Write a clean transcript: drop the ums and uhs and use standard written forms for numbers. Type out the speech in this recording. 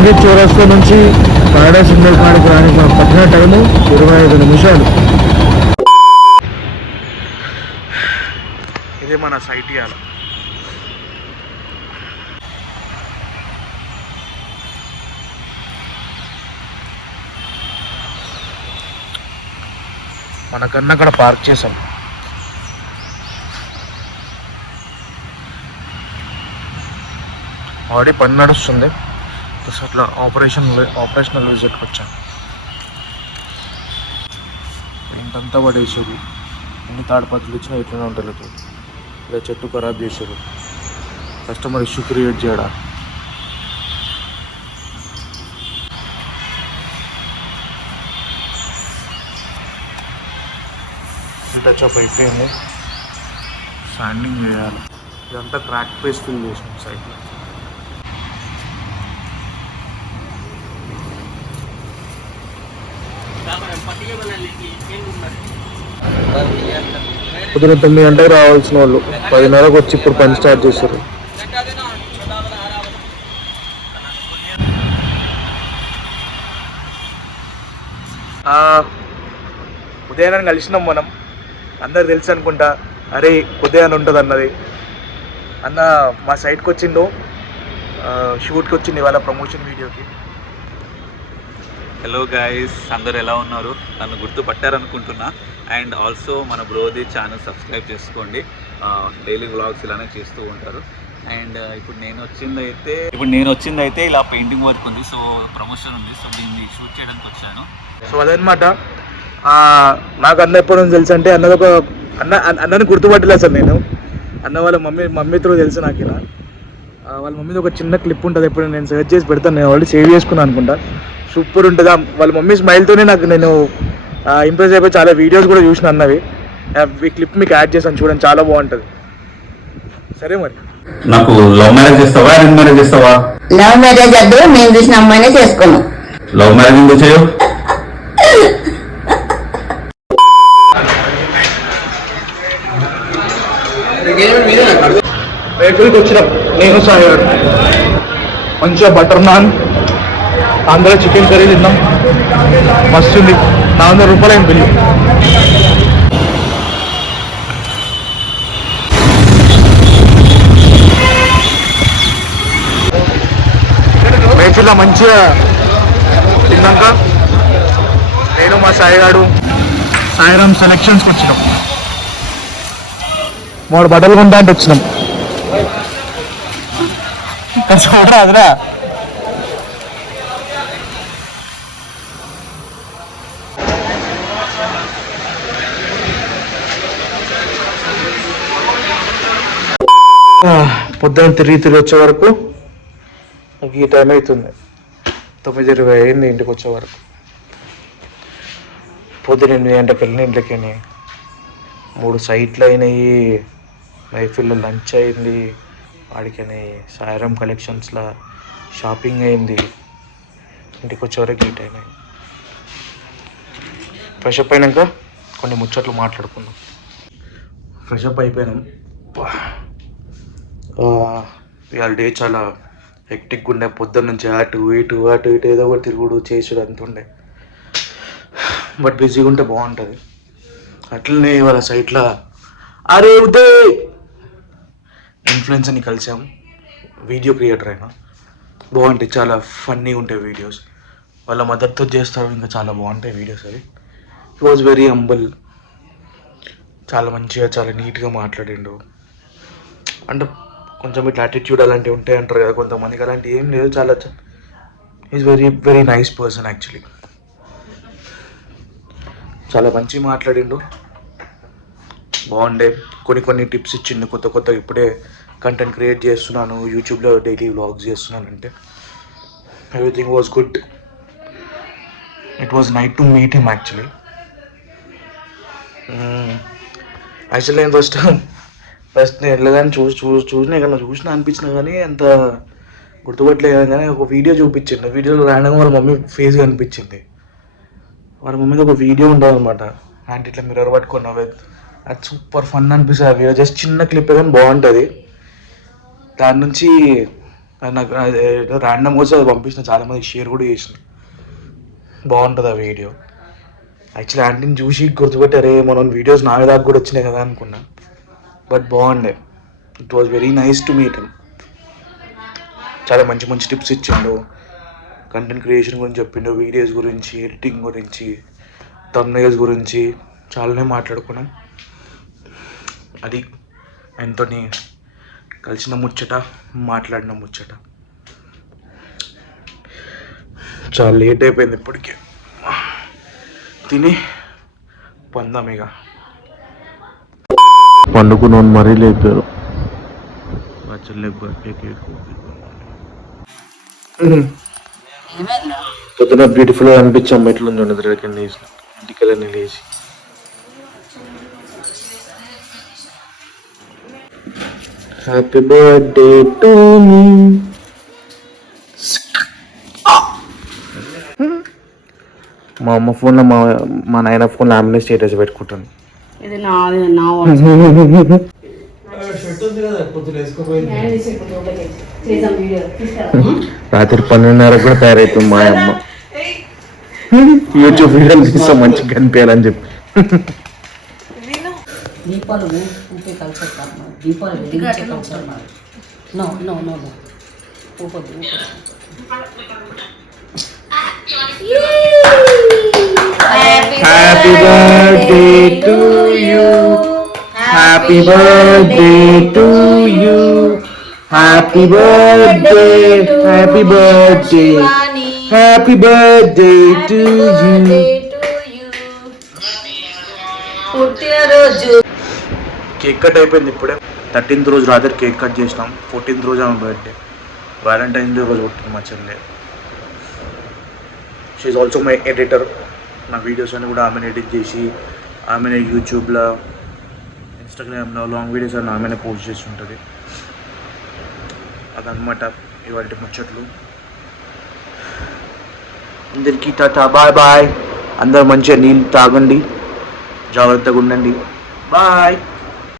సంగీత్ చౌరస్తా నుంచి Paradise indoor కాడికి రానికి మనం పట్టిన టైము 25 నిమిషాలు. ఇదే మన సైట్ ఇయాల. మనకన్నా అక్కడ పార్క్ చేసాం. ఆల్రెడీ పని నడుస్తుంది. అట్లా ఆపరేషనల్ విజిట్కి వచ్చాం. ఇంతంతా పడేసారు. ఎన్ని తాడిపత్రులు ఇచ్చినా ఇట్లనే ఉంటుంది. ఇలా చెట్టు ఖరాబ్ చేశారు. కస్టమర్ ఇష్యూ క్రియేట్ చేయడా. టచ్ అప్ అయిపోయింది. శాండింగ్ చేయాలి. ఇదంతా క్రాక్ పేస్ ఫిల్ చేసాం సైట్లో. పొద్దున 9 గంటలకు రావాల్సిన వాళ్ళు 10:30కు వచ్చి ఇప్పుడు పని స్టార్ట్ చేశారు. ఉదయాన్ని కలిసినాం మనం. అందరు తెలుసు అనుకుంటా. అరే ఉదయాన్ని ఉంటుంది అన్నది అన్న మా సైట్కి వచ్చిండు. షూట్కి వచ్చింది ఇవాళ ప్రమోషన్ వీడియోకి. హలో గైస్, అందరు ఎలా ఉన్నారు? నన్ను గుర్తుపట్టారనుకుంటున్నా. అండ్ ఆల్సో మన బ్రోది ఛానల్ సబ్స్క్రైబ్ చేసుకోండి. డైలీ వ్లాగ్స్ ఇలానే చేస్తూ ఉంటారు. అండ్ ఇప్పుడు నేను వచ్చిందైతే ఇలా పెయింటింగ్ వర్క్ ఉంది. సో ప్రమోషన్ ఉంది. సో దీన్ని షూట్ చేయడానికి వచ్చాను. సో అదనమాట. నాకు అన్న ఎప్పుడు నుంచి తెలుసు అంటే అన్నని గుర్తుపట్టలేదు సార్ నేను. అన్న వాళ్ళ మమ్మీతో తెలుసు నాకు. ఇలా వాళ్ళ మమ్మీది ఒక చిన్న క్లిప్ ఉంటుంది. ఎప్పుడు నేను సెర్చ్ చేసి పెడతాను. నేను ఆల్రెడీ సేవ్ చేసుకున్నాను అనుకుంటా. సూపర్ ఉంటుంది. వాళ్ళ మమ్మీ స్మైల్తోనే నేను ఇంప్రెస్ అయిపోయి చాలా వీడియోస్ కూడా చూసిన అన్నవి. ఈ క్లిప్ మీకు యాడ్ చేశాను, చూడండి, చాలా బాగుంటుంది. సరే మరి. నాకు లవ్ మ్యారేజ్ చేస్తావా, అరేంజ్ మ్యారేజ్ చేస్తావా? లవ్ మ్యారేజ్ వద్దు, మేము చూసిన అమ్మాయినే చేసుకున్నాం. లవ్ మ్యారేజ్ ఎందుకు చేయవు? రేపుకి వచ్చినాం నేను సాయిగాడు. మంచిగా butter non, Andhra chicken curry తిన్నాం. మస్తు ఉంది. 400 రూపాయలు అయింది బిల్లు. రేపులో మంచిగా తిన్నాక నేను మా సాయిగాడు సాయిరామ్ సెలెక్షన్స్కి వచ్చినాం. మూడు బట్టలు కొంటా అంటే వచ్చినాం. చూడరా అదిరా. పొద్దున్న తిరిగి వచ్చే వరకు ఈ టైం అవుతుంది. 9:20 అయింది ఇంటికి వచ్చే వరకు. పొద్దున 8 గంటలకు వెళ్ళిన ఇంట్లోకి 3 సైట్లు అయినాయి. మైఫిల్లో లంచ్ అయింది. వాడికని సాయిరామ్ కలెక్షన్స్లో షాపింగ్ అయింది. ఇంటికి వచ్చేవరకు ఈ టైం అయింది. ఫ్రెషప్ అయినాక కొన్ని ముచ్చట్లు మాట్లాడుకుందాం. ఫ్రెషప్ అయిపోయినాం. ఇవాళ డే చాలా హెక్టిక్ ఉండే. పొద్దున్న నుంచి అటు ఇటు ఏదో ఒకటి తిరుగుడు చేసుడు అంత ఉండే. బట్ బిజీగా ఉంటే బాగుంటుంది. అట్లనే వాళ్ళ సైట్లో అరే ఉదయ్ ఇన్ఫ్లుయెన్సర్ని కలిసాం. వీడియో క్రియేటర్ అయినా బాగుంటాయి. చాలా ఫన్నీ ఉంటాయి వీడియోస్. వాళ్ళ మదర్తో చేస్తారు. ఇంకా చాలా బాగుంటాయి వీడియోస్. అవి హీ వాజ్ వెరీ హంబుల్. చాలా మంచిగా చాలా నీట్గా మాట్లాడిండు. అంటే కొంచెం ఇట్లా యాటిట్యూడ్ అలాంటివి ఉంటాయి అంటారు కదా కొంతమందికి. అలాంటివి ఏం లేదు. చాలా is very very nice person actually. చాలా మంచిగా మాట్లాడిండు. బాగుండే. కొన్ని టిప్స్ ఇచ్చిండు కొత్త ఇప్పుడే కంటెంట్ క్రియేట్ చేస్తున్నాను, యూట్యూబ్లో డైలీ వ్లాగ్స్ చేస్తున్నాను అంటే. Everything was good. It was night to meet him actually. నేను ఫస్ట్ నేను వెళ్ళగానే చూసినా అనిపించిన కానీ అంత గుర్తుపట్టలేదు. కానీ ఒక వీడియో చూపించింది. వీడియోలో ర్యాండమ్గా వాళ్ళ మమ్మీ ఫేస్ కనిపించింది. వాళ్ళ మమ్మీది ఒక వీడియో ఉంటుంది అనమాట. అంటే ఇట్లా మిర్రర్ పట్టుకొని నవ్వేది. అది సూపర్ ఫన్ అనిపిస్తుంది ఆ వీడియో. జస్ట్ చిన్న క్లిప్ కానీ బాగుంటుంది. దాని నుంచి అది నాకు ర్యాండమ్ కోసం అది పంపించిన, చాలామందికి షేర్ కూడా చేసిన. బాగుంటుంది ఆ వీడియో. యాక్చువల్లీ ఆంటీని చూసి గుర్తుపెట్టారే మనం వీడియోస్ నా దాకా కూడా వచ్చినాయి కదా అనుకున్నా. బట్ బాగుండే. It was very nice to meet him. చాలా మంచి మంచి టిప్స్ ఇచ్చిండు, కంటెంట్ క్రియేషన్ గురించి చెప్పిండు, వీడియోస్ గురించి, ఎడిటింగ్ గురించి, థంబ్నెయిల్స్ గురించి చాలానే మాట్లాడుకున్నాం. అది ఆయనతో కలిసిన ముచ్చట, మాట్లాడిన ముచ్చట. చాలా లేట్ అయిపోయింది ఇప్పటికే. తిని పొందాం ఇక. పండుకున్నాను, మరీ లేపారు. పొద్దున బ్యూటిఫుల్గా అనిపించాం. ఎట్లుంది నిద్ర కింద వేసిన ఇంటికెళ్ళని లేచి. Happy birthday to me. మా అమ్మ ఫోన్లో మా నాయన ఫోన్లో ఆమెనే స్టేటస్ పెట్టుకుంటాను. ఇది నాది, నా రాత్రి 12:30 కూడా తయారవుతుంది మా అమ్మ. యూట్యూబ్ వీడియోలు తీస్తాం మంచిగా కనిపించాలని చెప్పి. దీపాలు ఊపే కలిసేస్తాను. దీపాలు వెలిగించే కలిసాను. నో నో నో నో ఊపొద్దు. Happy birthday to you, happy birthday to you, happy birthday, happy birthday, happy birthday to you. పుట్టినరోజు కేక్ కట్ అయిపోయింది ఇప్పుడే. 13th రోజు రాత్రి కేక్ కట్ చేసినాం. 14th రోజు ఆమె బర్త్డే. వ్యాలంటైన్స్ డే రోజు పుట్టింది మా చెల్లె. She also my editor. నా వీడియోస్ అన్ని కూడా ఆమెను ఎడిట్ చేసి ఆమెనే యూట్యూబ్లో, ఇన్స్టాగ్రామ్లో లాంగ్ వీడియోస్ అన్నీ ఆమెనే పోస్ట్ చేస్తుంటుంది. అదనమాట ఇవాళ ముచ్చట్లు. అందరికీ టాటా, బాయ్ బాయ్. అందరూ మంచిగా నీళ్ళు తాగండి, జాగ్రత్తగా ఉండండి. బాయ్.